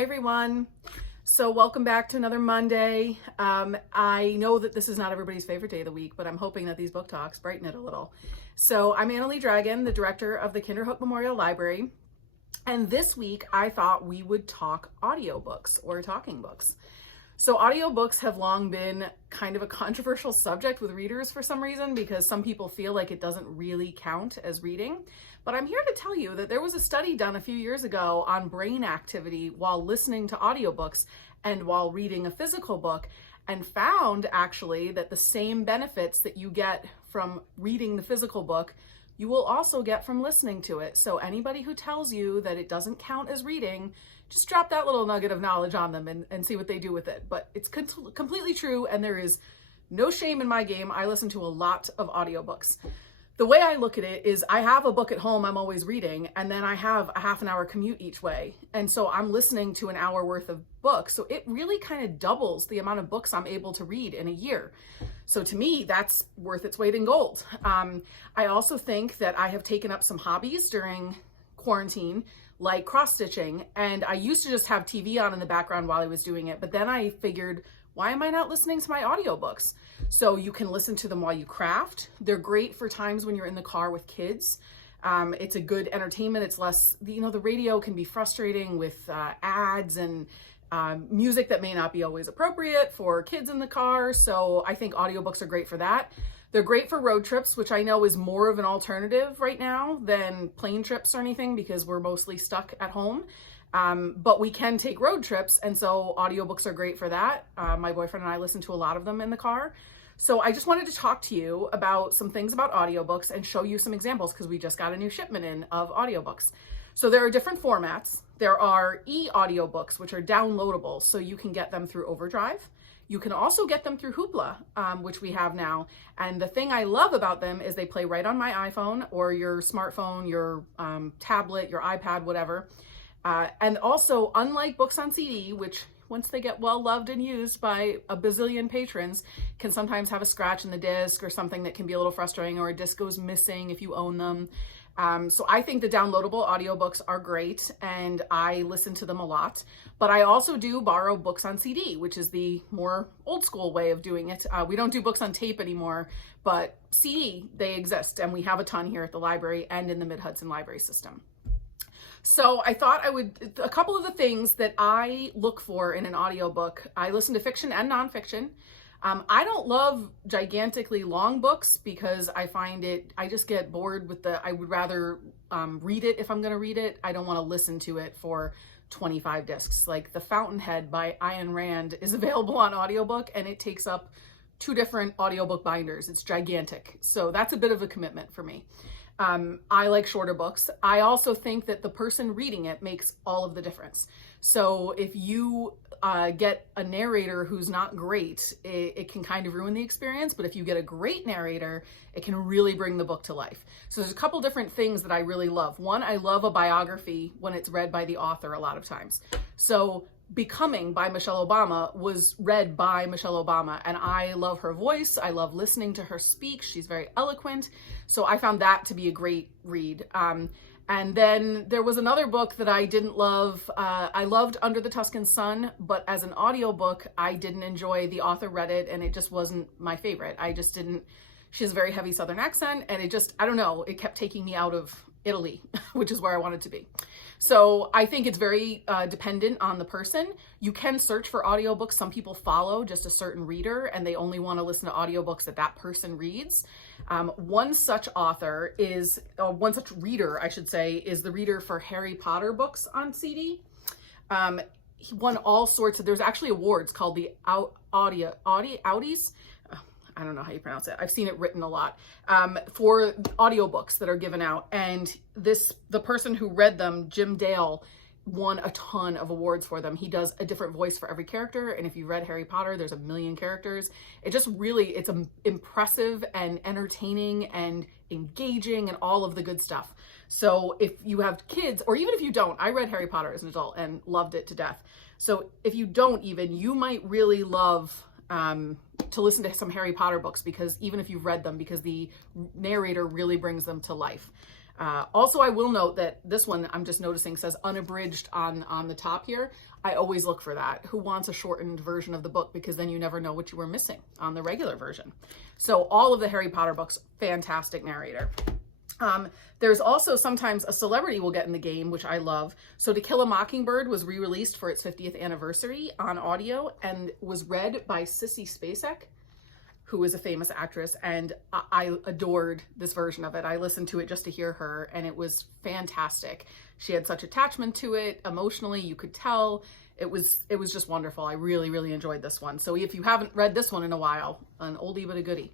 Hi everyone. So welcome back to another Monday. I know that this is not everybody's favorite day of the week, but I'm hoping that these book talks brighten it a little. So I'm AnnaLee Dragon, the director of the Kinderhook Memorial Library. And this week I thought we would talk audiobooks or talking books. So audiobooks have long been kind of a controversial subject with readers for some reason, because some people feel like it doesn't really count as reading. But I'm here to tell you that there was a study done a few years ago on brain activity while listening to audiobooks and while reading a physical book, and found actually that the same benefits that you get from reading the physical book, you will also get from listening to it. So anybody who tells you that it doesn't count as reading, just drop that little nugget of knowledge on them and see what they do with it. But it's completely true, and there is no shame in my game. I listen to a lot of audiobooks. The way I look at it is I have a book at home I'm always reading, and then I have a half an hour commute each way. And so I'm listening to an hour worth of books. So it really kind of doubles the amount of books I'm able to read in a year. So to me, that's worth its weight in gold. I also think that I have taken up some hobbies during quarantine, like cross-stitching. And I used to just have TV on in the background while I was doing it. But then I figured, why am I not listening to my audiobooks? So you can listen to them while you craft. They're great for times when you're in the car with kids. It's a good entertainment. It's less, the radio can be frustrating with ads and music that may not be always appropriate for kids in the car. So I think audiobooks are great for that. They're great for road trips, which I know is more of an alternative right now than plane trips or anything, because we're mostly stuck at home. But we can take road trips, and so audiobooks are great for that. My boyfriend and I listen to a lot of them in the car. So I just wanted to talk to you about some things about audiobooks and show you some examples, because we just got a new shipment in of audiobooks. So there are different formats. There are e-audiobooks, which are downloadable, so you can get them through Overdrive. You can also get them through Hoopla, which we have now. And the thing I love about them is they play right on my iPhone or your smartphone, your tablet, your iPad, whatever. And also, unlike books on CD, which once they get well loved and used by a bazillion patrons, can sometimes have a scratch in the disc or something that can be a little frustrating, or a disc goes missing if you own them. So I think the downloadable audiobooks are great, and I listen to them a lot. But I also do borrow books on CD, which is the more old school way of doing it. We don't do books on tape anymore, but CD, they exist, and we have a ton here at the library and in the Mid-Hudson Library System. So I thought a couple of the things that I look for in an audiobook, I listen to fiction and nonfiction. I don't love gigantically long books, because I find I just get bored with I would rather read it if I'm going to read it. I don't want to listen to it for 25 discs. Like The Fountainhead by Ayn Rand is available on audiobook, and it takes up 2 different audiobook binders. It's gigantic. So that's a bit of a commitment for me. I like shorter books. I also think that the person reading it makes all of the difference. So if you get a narrator who's not great, it can kind of ruin the experience. But if you get a great narrator, it can really bring the book to life. So there's a couple different things that I really love. One, I love a biography when it's read by the author a lot of times. So Becoming by Michelle Obama was read by Michelle Obama, and I love her voice. I love listening to her speak. She's very eloquent. So I found that to be a great read. And then there was another book that I didn't love. I loved Under the Tuscan Sun, but as an audiobook, I didn't enjoy. The author read it, and it just wasn't my favorite. I just didn't. She has a very heavy Southern accent, and it just, I don't know, it kept taking me out of Italy, which is where I wanted to be. So I think it's very dependent on the person. You can search for audiobooks. Some people follow just a certain reader, and they only want to listen to audiobooks that person reads. One such reader, I should say, is the reader for Harry Potter books on CD. He won all sorts of, there's actually awards called the Audies. I don't know how you pronounce it. I've seen it written a lot for audiobooks that are given out. And the person who read them, Jim Dale, won a ton of awards for them. He does a different voice for every character. And if you read Harry Potter, there's 1 million characters. It just really, it's impressive and entertaining and engaging and all of the good stuff. So if you have kids, or even if you don't, I read Harry Potter as an adult and loved it to death. So if you don't even, you might really love to listen to some Harry Potter books, because even if you've read them, because the narrator really brings them to life. Also, I will note that this one, I'm just noticing, says unabridged on the top here. I always look for that. Who wants a shortened version of the book? Because then you never know what you were missing on the regular version. So all of the Harry Potter books, fantastic narrator. There's also sometimes a celebrity will get in the game, which I love. So To Kill a Mockingbird was re-released for its 50th anniversary on audio and was read by Sissy Spacek, who is a famous actress, and I adored this version of it. I listened to it just to hear her, and it was fantastic. She had such attachment to it emotionally, you could tell. It was just wonderful. I really, really enjoyed this one. So if you haven't read this one in a while, an oldie but a goodie.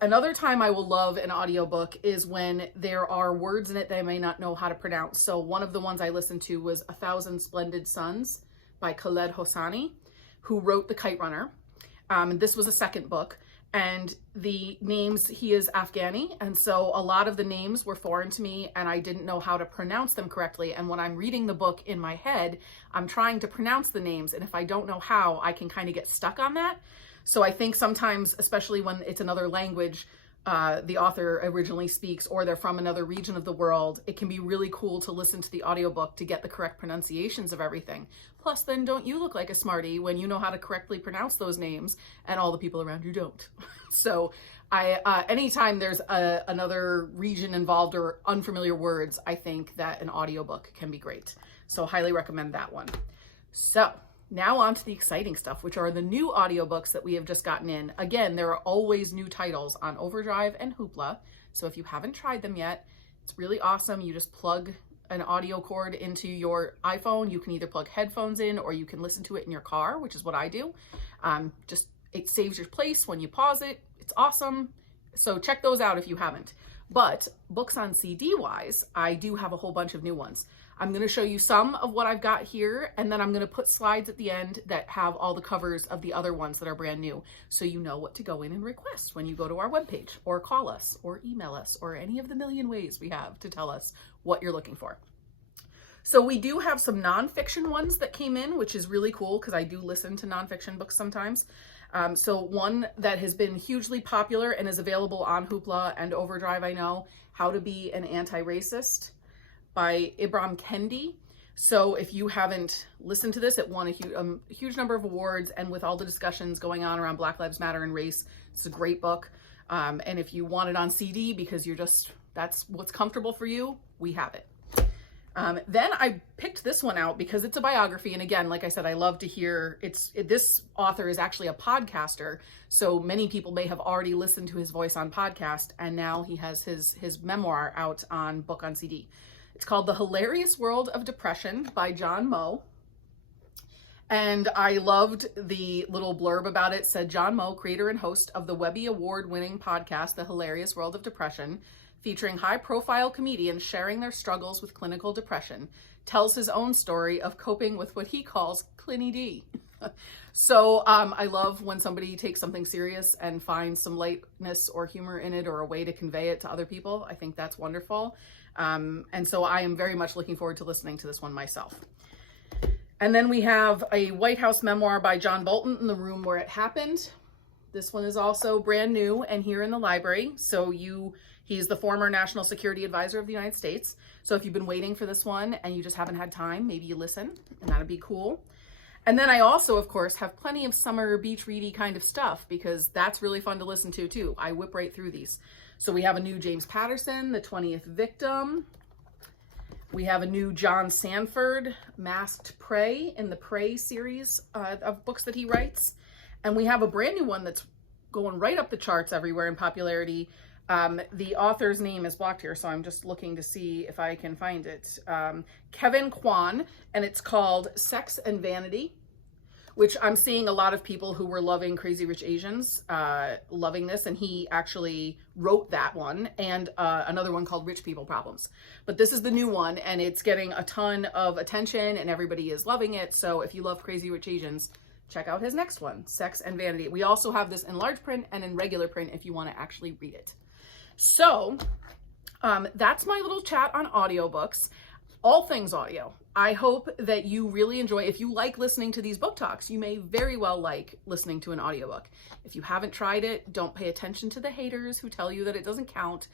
Another time I will love an audiobook is when there are words in it that I may not know how to pronounce. So one of the ones I listened to was A Thousand Splendid Suns by Khaled Hosseini, who wrote The Kite Runner. This was a second book, and the names, he is Afghani, and so a lot of the names were foreign to me, and I didn't know how to pronounce them correctly. And when I'm reading the book in my head, I'm trying to pronounce the names, and if I don't know how, I can kind of get stuck on that. So I think sometimes, especially when it's another language, the author originally speaks, or they're from another region of the world, it can be really cool to listen to the audiobook to get the correct pronunciations of everything. Plus, then don't you look like a smarty when you know how to correctly pronounce those names and all the people around you don't. So anytime there's another region involved or unfamiliar words, I think that an audiobook can be great. So highly recommend that one. So now on to the exciting stuff, which are the new audiobooks that we have just gotten in. Again, there are always new titles on Overdrive and Hoopla. So if you haven't tried them yet, it's really awesome. You just plug an audio cord into your iPhone. You can either plug headphones in or you can listen to it in your car, which is what I do. It saves your place when you pause it. It's awesome. So check those out if you haven't. But books on CD wise, I do have a whole bunch of new ones. I'm going to show you some of what I've got here, and then I'm going to put slides at the end that have all the covers of the other ones that are brand new, so you know what to go in and request when you go to our webpage, or call us, or email us, or any of the million ways we have to tell us what you're looking for. So we do have some nonfiction ones that came in, which is really cool because I do listen to nonfiction books sometimes. So one that has been hugely popular and is available on Hoopla and Overdrive, I know, How to Be an Anti-Racist by Ibram Kendi. So if you haven't listened to this, it won a huge number of awards, and with all the discussions going on around Black Lives Matter and race, it's a great book. And if you want it on CD because that's what's comfortable for you, we have it. Then I picked this one out because it's a biography. And again, like I said, I love to hear this author is actually a podcaster. So many people may have already listened to his voice on podcast, and now he has his memoir out on book on CD. It's called The Hilarious World of Depression by John Moe. And I loved the little blurb about it. It said, John Moe, creator and host of the Webby Award-winning podcast, The Hilarious World of Depression, featuring high-profile comedians sharing their struggles with clinical depression, tells his own story of coping with what he calls Clinny D. So I love when somebody takes something serious and finds some lightness or humor in it, or a way to convey it to other people. I think that's wonderful. And so I am very much looking forward to listening to this one myself. And then we have a White House memoir by John Bolton, In the Room Where It Happened. This one is also brand new and here in the library. So he's the former National Security Advisor of the United States. So if you've been waiting for this one and you just haven't had time, maybe you listen, and that'd be cool. And then I also, of course, have plenty of summer beach ready kind of stuff, because that's really fun to listen to too. I whip right through these. So we have a new James Patterson, The 20th Victim. We have a new John Sanford, Masked Prey, in the Prey series of books that he writes. And we have a brand new one that's going right up the charts everywhere in popularity. The author's name is blocked here, so I'm just looking to see if I can find it. Kevin Kwan, and it's called Sex and Vanity, which I'm seeing a lot of people who were loving Crazy Rich Asians loving this, and he actually wrote that one, and another one called Rich People Problems. But this is the new one, and it's getting a ton of attention, and everybody is loving it. So if you love Crazy Rich Asians, check out his next one, Sex and Vanity. We also have this in large print and in regular print if you want to actually read it. So that's my little chat on audiobooks, all things audio. I hope that you really enjoy. If you like listening to these book talks, you may very well like listening to an audiobook. If you haven't tried it, don't pay attention to the haters who tell you that it doesn't count,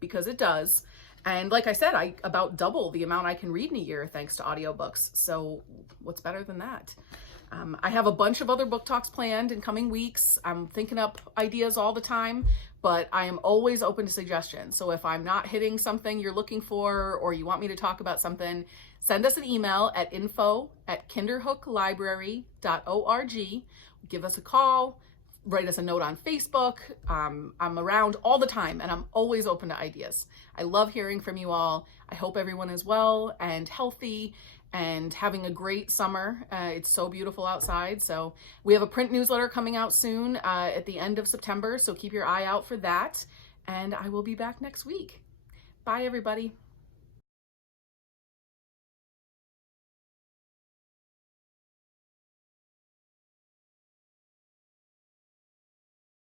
because it does. And like I said, I about double the amount I can read in a year thanks to audiobooks. So what's better than that? I have a bunch of other book talks planned in coming weeks. I'm thinking up ideas all the time, but I am always open to suggestions. So if I'm not hitting something you're looking for, or you want me to talk about something, send us an email at info@kinderhooklibrary.org. Give us a call, write us a note on Facebook. I'm around all the time and I'm always open to ideas. I love hearing from you all. I hope everyone is well and healthy and having a great summer. It's so beautiful outside. So we have a print newsletter coming out soon at the end of September. So keep your eye out for that. And I will be back next week. Bye, everybody.